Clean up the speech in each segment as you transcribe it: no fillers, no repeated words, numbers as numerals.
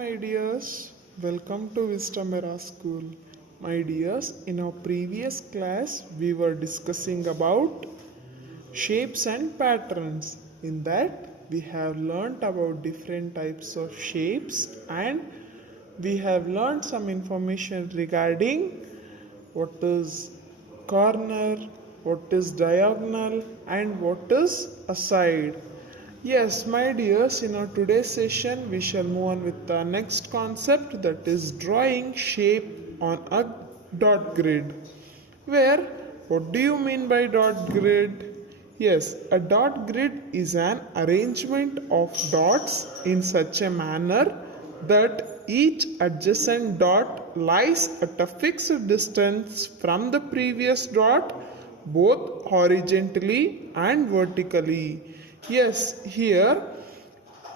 my dears. Welcome to Vistamera School. My dears, in our previous class, we were discussing about shapes and patterns. In that, we have learnt about different types of shapes and we have learned some information regarding what is corner, what is diagonal, and what is a side. Yes, my dears, in our today's session, we shall move on with the next concept, that is drawing shape on a dot grid. Where, what do you mean by dot grid? Yes, a dot grid is an arrangement of dots in such a manner that each adjacent dot lies at a fixed distance from the previous dot, both horizontally and vertically. Yes, here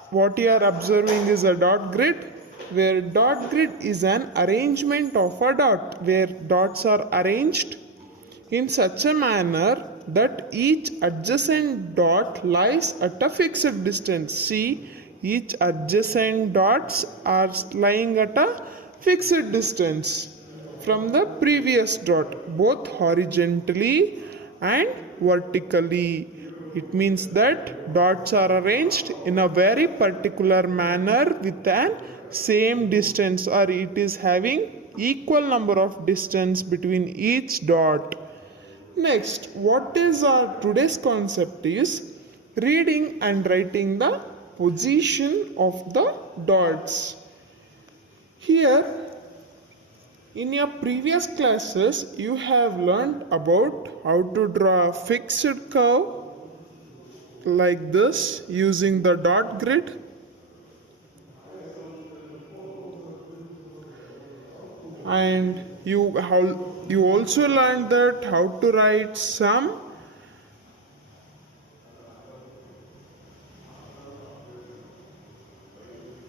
what you are observing is a dot grid, where dot grid is an arrangement of a dot, where dots are arranged in such a manner that each adjacent dot lies at a fixed distance. See, each adjacent dots are lying at a fixed distance from the previous dot, both horizontally and vertically. It means that dots are arranged in a very particular manner with an same distance, or it is having equal number of distance between each dot. Next, what is our today's concept is reading and writing the position of the dots. Here in your previous classes you have learned about how to draw a fixed curve like this using the dot grid, and you also learned that how to write some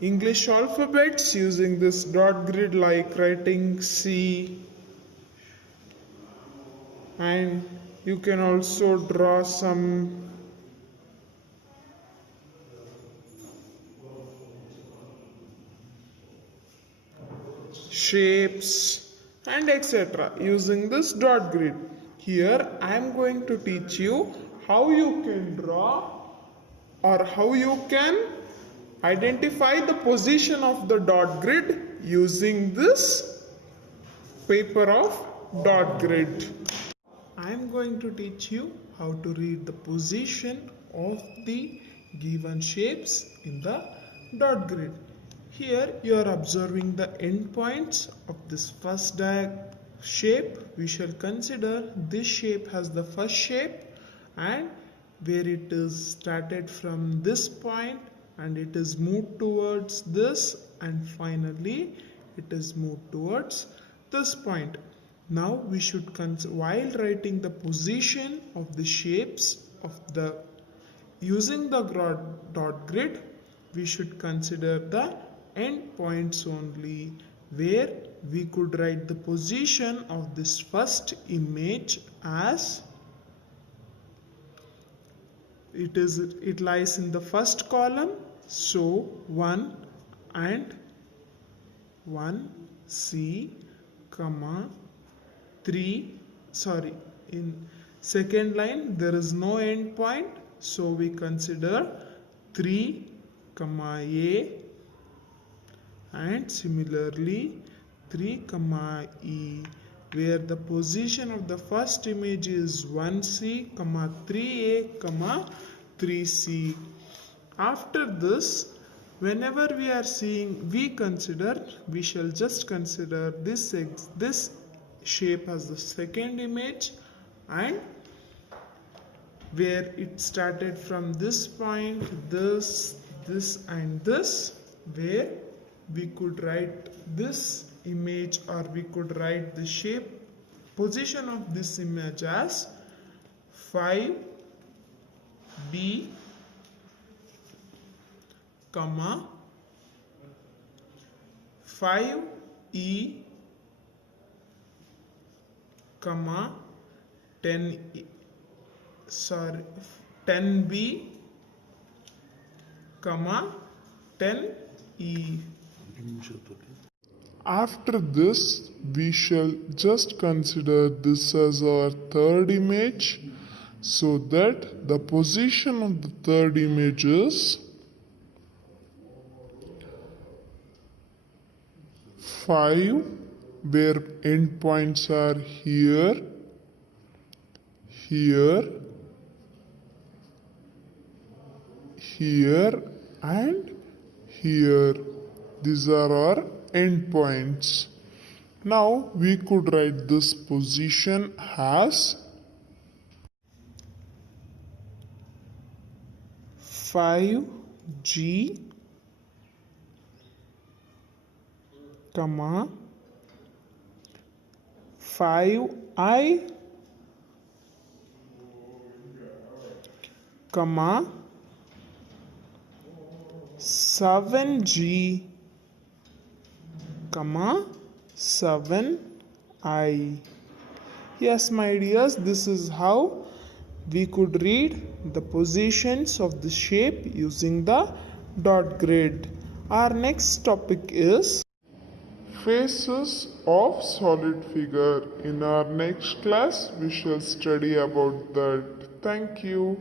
English alphabets using this dot grid, like writing C, and you can also draw some shapes and etc. using this dot grid. Here I am going to teach you how you can draw or how you can identify the position of the dot grid using this paper of dot grid. I am going to teach you how to read the position of the given shapes in the dot grid. Here you are observing the endpoints of this first shape. We shall consider this shape as the first shape, and where it is started from this point and it is moved towards this, and finally it is moved towards this point. Now we should while writing the position of the shapes of the using the dot grid, we should consider the end points only, where we could write the position of this first image as it lies in the first column, so 1 and 1C, 3, in second line there is no end point, so we consider 3, A, and similarly 3, E, where the position of the first image is 1C, 3A, 3C. After this, whenever we are seeing, we shall just consider this shape as the second image, and where it started from this point, this and this, where we could write this image, or we could write the shape position of this image as 5B, 5E, 10B, 10E. After this, we shall just consider this as our third image, so that the position of the third image is 5, where endpoints are here, here, here, and here. These are our endpoints. Now we could write this position as 5G, comma 5I, comma 7G, comma 7I. Yes, my dears, this is how we could read the positions of the shape using the dot grid. Our next topic is faces of solid figure. In our next class, we shall study about that. Thank you.